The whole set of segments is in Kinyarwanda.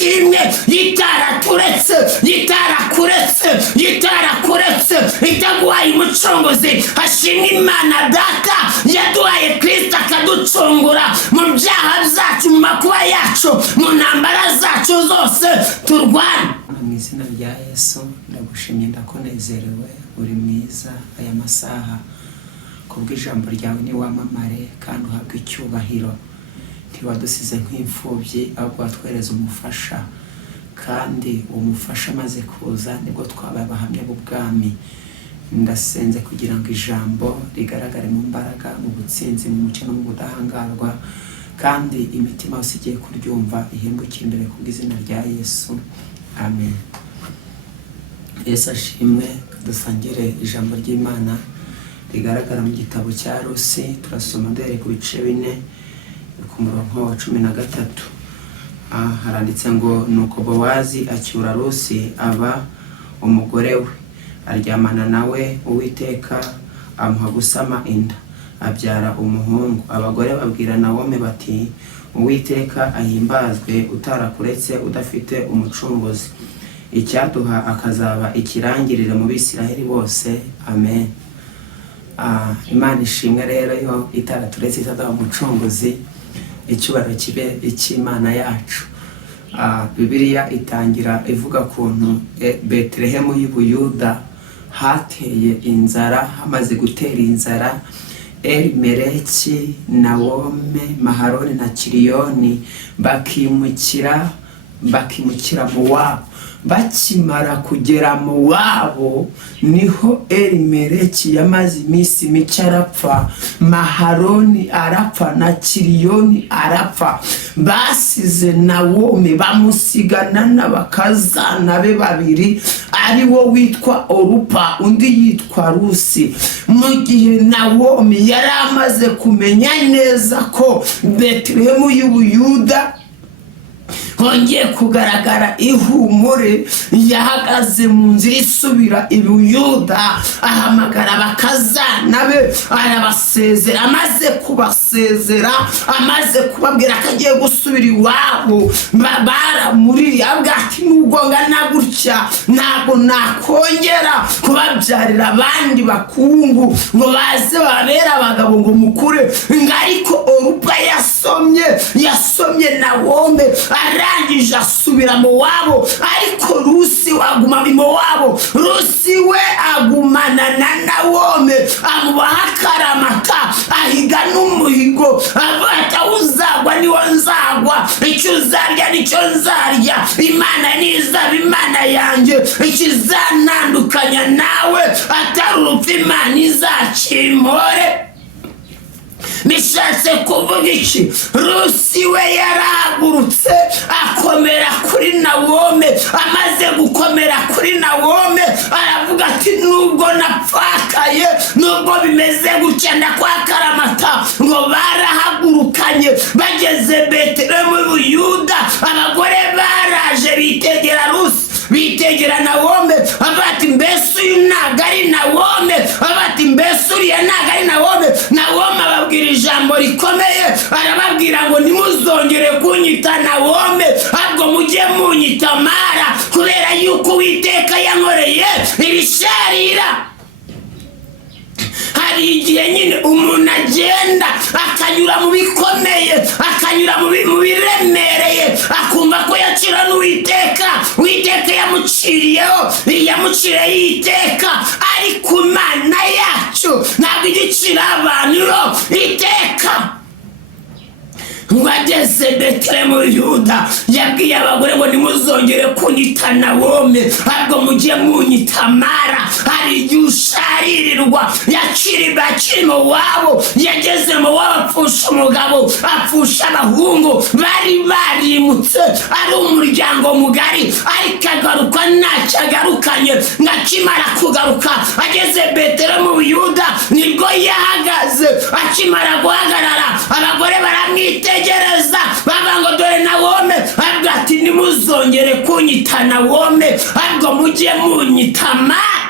ishimwe yitaraturetse yitarakuretse itaguhaye umucunguzi. Hashimwe Imana Data yaduhaye Kristo akaducungura mu byaha byacu, mu makuba yacu, mu ntambara zacu zose turwana. Mu izina rya Yesu ndagushimye ndakonezerewe, uri mwiza aya masaha, kubw'ijambo ryawe ni wamamare kandi uhabwe icyubahiro. Ntiwadusize nk'imfubyi ahubwo watwereza umufasha, kandi umufasha amaze kuza nibwo twabaye abahamya b'ubwami. Ndasenze kugira ngo ijambo rigaragare mu mbaraga, mu butsinzi, mu mucyo no mu budahangarwa, kandi imitima yose igiye kuryumva ihembukire imbere kubw'izina rya Yesu, amen. Yesu ashimwe. Dusangire ijambo ry'Imana rigaragara mu gitabo cya Rusi. Turasoma duhereye ku bice 4 ku murongo wa 13. Haranditse ngo nuko Boaz acyura Rusi aba umugore we, aryamana nawe. Uwiteka amuha gusama inda, abyara umuhungu. Abagore babwira Nawomi bati, Uwiteka ahimbazwe utarakuretse udafite umucunguzi. Icyaduha akazaba ikirangirire mu Bisiraheli bose, amen. Imana ishimwe rero yo itaraturetse itaduha umucunguzi. Icyubahiro kibe icy'Imana yacu. Bibiliya itangira ivuga kuntu Betelehemu y'Ubuyuda hateye inzara. Hamaze gutera inzara, Elimeleki, Nawomi, Mahaloni na Kiliyoni bakimukira mu wabo. Bakimara kugera mu wabo niho Elimeleki yamaze iminsi mike arapfa, Mahaloni arapfa na Kiliyoni arapfa. Basize Nawomi bamusigana n'abakazana be babiri, ari wo witwa Orupa undi yitwa Rusi. Mu gihe Nawomi yari amaze kumenya neza ko Betelehemu y'Ubuyuda hongeye kugaragara ihumure, yahagaze mu nzira isubira i Buyuda, ahamagara abakazana be arabasezera. Amaze kubasezera, amaze kubabwira ko agiye gusubira iwabo, baramuriye avuga ati, nubwo ngana gutya ntabwo nakongera kubabyarira abandi bakungu ngo baze babera abagabo ngo mukure. Ariko Orupa yasomye Nawomi, arangije asubira mu wabo. Ariko Rusi waguma mu wabo. Rusi we agumana na Nawomi, amubaha akaramata, ahiga n'umuhigo, avata uzagwa niwo nzagwa, icyo uzarya nicyo nzarya. Imana nizaba Imana yanjye, ikizanandukanya nawe atari urupfu Imana izakimpore. Bishatse kuvuga iki? Rusi we yaragurutse akomera kuri Nawomi. Amaze gukomera kuri Nawomi aravuga ati, nubwo napfakaye, nubwo bimeze gutya ndakwakaramata. Ngo barahagurukanye bageze Betelehemu y'Ubuyuda, abagore baraje bitegera Rusi, bitegera Nawomi, abati mbese uyu ntago ari Nawomi, abati mbese uriya ntago ari Nawomi. Nawomi ababwira ijambo rikomeye, arababwira ngo nimuzongere kunyita Nawomi, ahubwo mujye munyita Mara, kubera yuko Uwiteka yankoreye ibisharira. Hari igihe nyine umuntu agenda akanyura mu bikomeye, akanyura mu biremereye, akumva ko yacira n'Uwiteka. Uwiteka yamuciriyeho iteka. Ariko Imana yacu ntabwo igicira abantu iteka. Wageze Betelehemu y'Ubuyuda yabwiye abagore ngo nimuzongere kunyita Nawomi, ahubwo mujye munyita Mara. Hari igihe usharirirwa, yakiri mu wabo, yageze mu wabo apfusha umugabo, apfusha abahungu bari barimutse, ari umuryango mugari, ariko agaruka ntacyo agarukanye. Akimara kugaruka ageze Betelehemu y'Ubuyuda nibwo yahagaze. Akimara guhagarara abagore baramwitegereza, baba ngo dore Nawomi. Avuga ati, nimuzongere kunyita Nawomi, ahubwo mujye munyita Mara.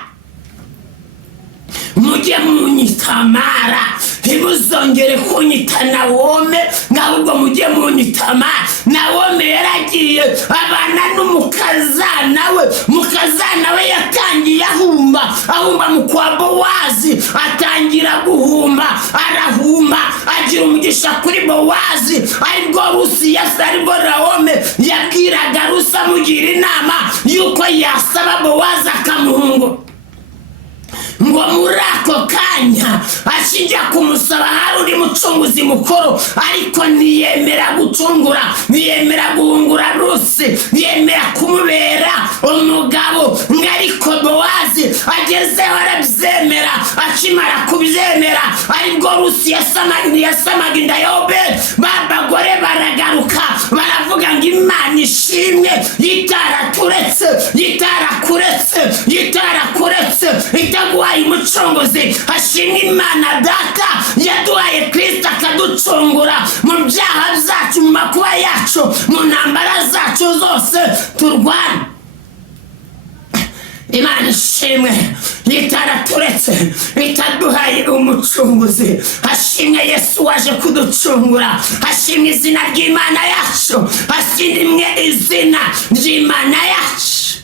Mujye munyita Mara. ntimuzongere kunyita Nawome, ahubwo mujye munyita Mara. Nawome yaragiye abana n'umukazana we, mukazana we yatangiye ahumba mu kwa Bowazi, atangira guhumba, arahumba, agira umugisha kuri Bowazi. Aribwo Rusi aribwo Nawome yabwiraga Rusi amugira inama yuko yasaba Bowazi akamuhungu. Ngo muri ako kanya ashinja kumusaba hari uri mucunguzi mukuru, ariko ntiyemera gucungura, ntiyemera guhungura Rusi, ntiyemera kumubera umugabo. Ariko Bowazi agezeho arabyemera. Akimara kubyemera aribwo Rusi yasamaga inda ya Obedi. Babagore baragaruka baravuga ngo Imana ishimwe, yitaraturetse, yitarakuretse, yitarakuretse, itaguhaye umucunguzi. Hashimwe Imana Data yaduhaye Kristo akaducungura mu byaha byacu, mu makuba yacu, mu ntambara zacu zose turwana. Imana ishimwe, yitaraturetse, itaduhaye umucunguzi. Hashimwe Yesu waje kuducungura. Hashimwe izina ry'Imana yacu, hashimwe izina ry'Imana yacu.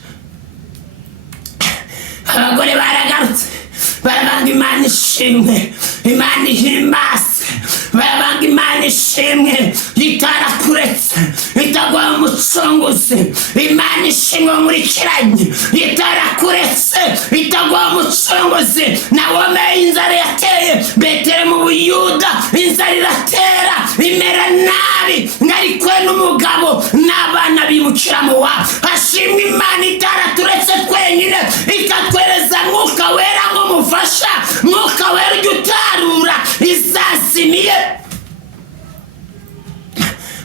Abagore baragarutse barabanga Imana ishimwe, Imana ihimbazwe, barabanga Imana ishimwe, yitarakuretse, itaguha umucunguzi. Imana ishimwe wamurikiranye, yitarakuretse, itaguha umucunguzi. Nawome inzara yateye Betelehemu mu Buyuda, inzara iratera imera nabi, ariko n'umugabo n'abana bimukira mu Mowabu. Hashimwe Imana itaraturetse twenyine, ikatwereza Mwuka Wera nk'umufasha, Mwuka Wera ujya utarura izazimiye.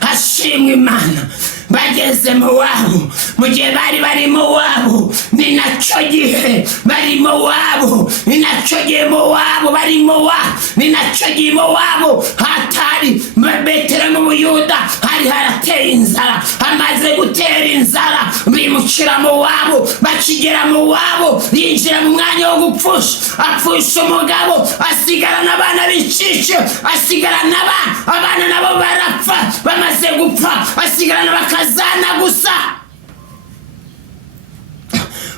Hashimwe Imana. Bageze mu Mowabu, mu gihe bari mu Mowabu, ni nacyo gihe bari mu Mowabu, ni nacyo gihe Mowabu bari mu Mowabu, ni nacyo gihe Mowabu hatari Betelehemu mu Buyuda hari harateye inzara. Hamaze gutera inzara bimukira mu Mowabu. Bakigera mu Mowabu yinjira mu mwanya wo gupfusha, apfusha umugabo, asigarana abana b'inshice, asigarana abana nabo barapfa. Bamaze gupfa asigarana bakazana gusa.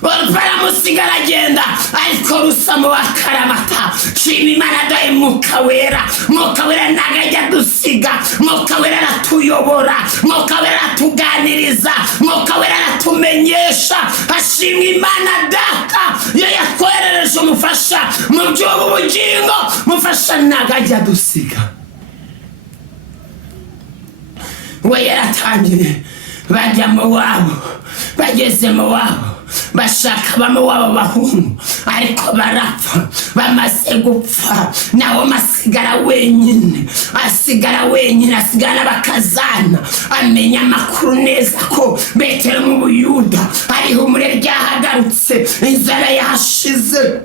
Baramusigara agenda, ariko Rusamo bakaramata. Shima Imana adaye Mwuka Wera. Mwuka Wera ntabwo ajya dusiga, Mwuka Wera aratuyobora, Mwuka Wera aratuganiriza, Mwuka Wera aratumenyesha. Hashimwe Imana Data yo yatwoherereje umufasha mu by'ubu bugingo. Mufasha ntabwo ajya dusiga. We yaratangiye bajya mu Mowabu, bageze mu Mowabu bashaka Mowabu bahungu, ariko barapfa. Bamaze gupfa Nawome asigara wenyine, asigara n'abakazana. Amenya amakuru neza ko Betelehemu mu Buyuda ari ihumure ryahagarutse, inzara yashize.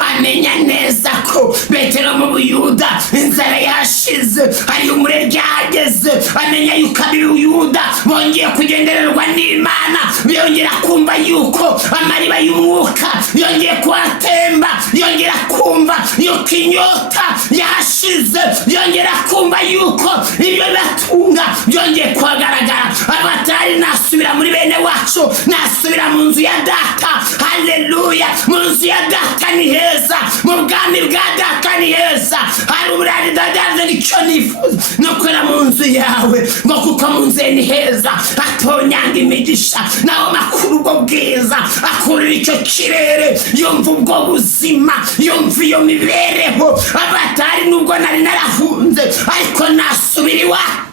Amenya neza ko Betelehemu mu Buyuda inzara yashize, ari ihumure ryahageze. Amenya yuko Ab'Ubuyuda bongeye kugendererwa n'Imana, biyongera kumva yuko amariba y'umwuka yongeye kuhatemba, yongera kumva yuko inyota yashize, yongera kumva yuko ibyo bibatunga byongeye kuhagaragara. Abatari nasubira muri bene wacu, nasubira mu nzu ya Data. Haleluya! Mu nzu ya Data ni heza, mu bwami bwa Data ni heza. Hari uburari dadaze nicyo nifuza no kwera mu nzu yawe, ngo kuko mu nzu ni heza, atonyanga imigisha. Naho makuru ubwo bwiza, akurira icyo kirere, yumva ubwo buzima, yumva iyo mibereho. Abatari nubwo nari narahunze, ariko nasubira iwacu.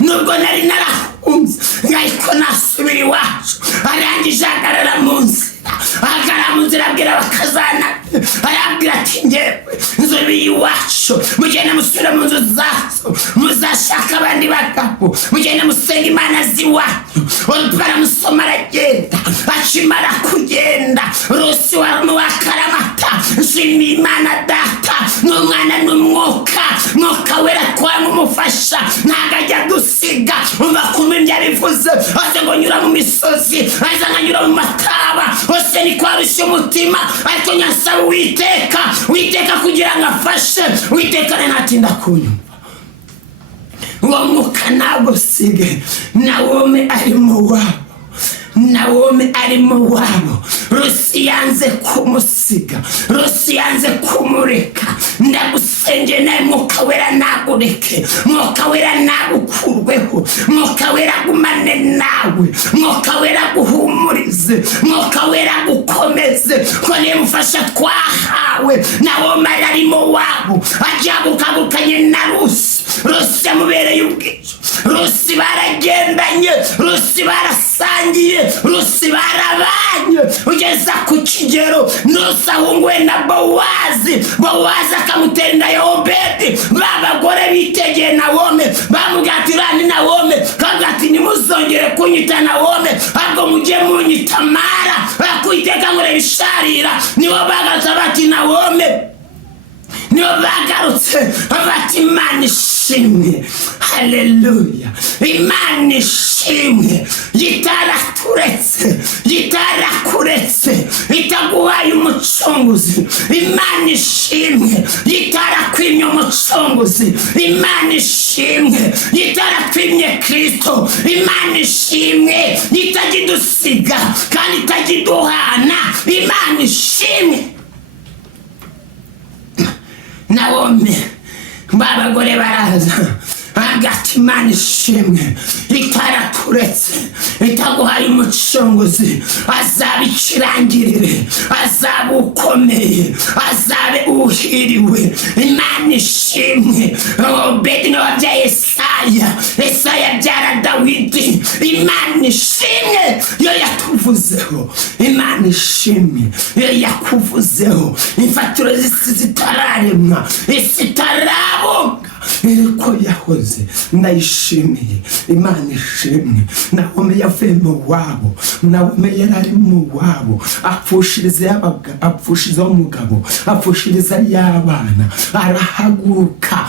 Nubwo nari narahunze, ariko nasubira iwacu. Arangije ahagarara mu nzira, ahagarara mu nzira abwira abakazana, arabwira ati ngewe nzobeye iwacu, mugende musubire mu nzu zacu, muzashaka abandi bagabo, mugende musenga Imana z'iwacu. Baramusoma aragenda. Akimara kugenda Rusi wakaramata. Shima Imana Data n'Umwana n'Umwuka, Mwuka Wera twamumufasha, ntabwo ajya dusiga. Umva kumenya yabivuze, aze ngo nyura mu misozi, aze nkanyura mu mataba, hose ni kwarushya umutima, ariko nyasaba Uwiteka kugira ngo afashe. Uwiteka ntatinda kunyumva. Uwo mwuka nagusige. Nawomi ari mu wabo. Rusi yanze kumusiga, Rusi yanze kumureka. Ndagusengeye nawe Mwuka Wera nagureke, Mwuka Wera nagukurweho, Mwuka Wera gumane nawe, Mwuka Wera guhumurize, Mwuka Wera gukomeze. Ko niwe mufasha twahawe. Nawomi ari mu wabo, ajagukagukanye na Rusi yamubereye ubwico. Rusi baragendanye, Rusi barasangiye, Rusi barabanye ugeza ku kigero Rusi ahunguwe na Boaz akamutera inda ya Obedi. Babagore bitegeye Nawomi bamubwira ati rani Nawomi, kavuga ati nimuzongere kunyita Nawomi, ahubwo mujye munyita Mara. Uwiteka ngo rebisharira nibo bagarutse bati Nawomi, nibo bagarutse bati Imana ishimwe. Haleluya, Imana ishimwe. Yitarakuretse, itaguhaye umucunguzi. Imana ishimwe. Yitarakwimye umucunguzi. Imana ishimwe. Yitarakwimye Kristo. Imana ishimwe. Yitagidusiga kandi itagiduhana. Imana ishimwe. Nawomi babagore baraza agati Imana ishimwe. Itarakuretse, itaguhaye umucunguzi. Azabe ikirangirire, azabe ukomeye, azabe uhiriwe. Imana ishimwe. Obedi niwe wabyaye Yesaya abyara Dawidi. Imana ishimwe. Yo yatuvuzeho. Imana ishimwe. Yo yakuvuzeho. Imfatiro z'isi zitararemwa, isi itarabonga, iriko yahoze. Ndayishimiye. Imana ishimwe. Nawomi yavuye mu wabo, Nawomi yarari mu wabo, apfushiriza umugabo, apfushiriza y'abana, arahaguruka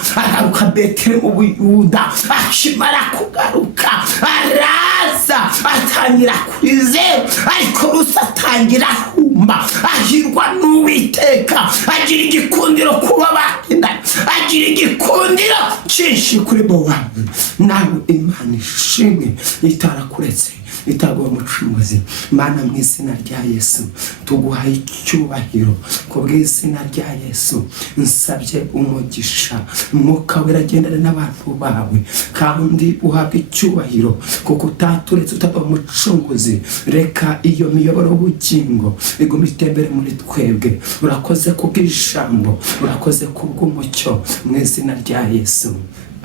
Betelehemu mu Buyuda. Akimara kugaruka araza atangira Kwizera, ariko Rusi atangira humba. Ahirwa n'Uwiteka, agira igikundiro kuba bakindana, agira igikundiro cyinshi kuri Bowazi. Nawe Imana ishimwe. Itarakuretse, itaguha umucunguzi. Mana, mu izina rya Yesu tuguhaye icyubahiro. Ku bw'izina rya Yesu nsabye umugisha. Mwuka Wera agendana n'abantu bawe kandi uhabwe icyubahiro, kuko utaturetse, utaguha umucunguzi. Reka iyo miyoboro y'ubugingo igume itembere muri twebwe. Urakoze kubw'ijambo, urakoze kubw'umucyo, mu izina rya Yesu.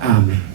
Amen.